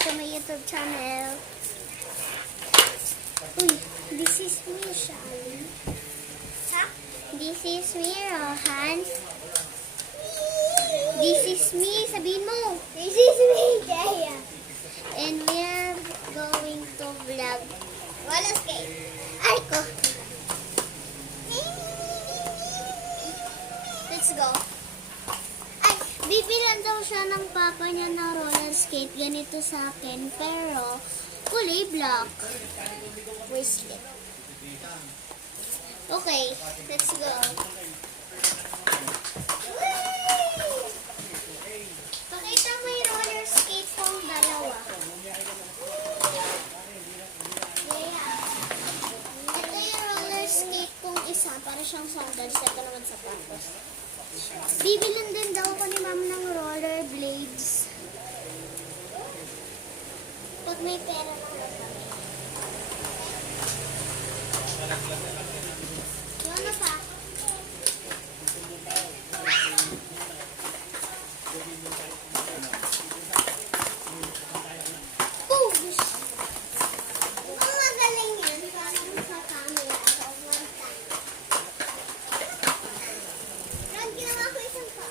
to my YouTube channel. Uy, this is me, Shali. Ha? This is me, Rohan. This is me, sabihin mo. This is me, Jaya. And we are going to vlog. Wala skate. Ay ko. Let's go. Ay, bibilan daw siya ng papa niya na roller skate. Ganito sa akin. Pero, kulay black. Bracelet. Okay, let's go. Pakita mo yung roller skate kong dalawa. Ito yung roller skate kong isa. Para siyang sandals. Ito naman sapatos. Bibilin din daw ako ni mama ng roller blades. Pag may pera lang kami. Ano pa? Boom! Ang magaling yan. Parang sa camera. Ron, ginawa ko isang pa.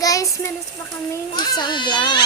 Guys, meron pa kami isang vlog.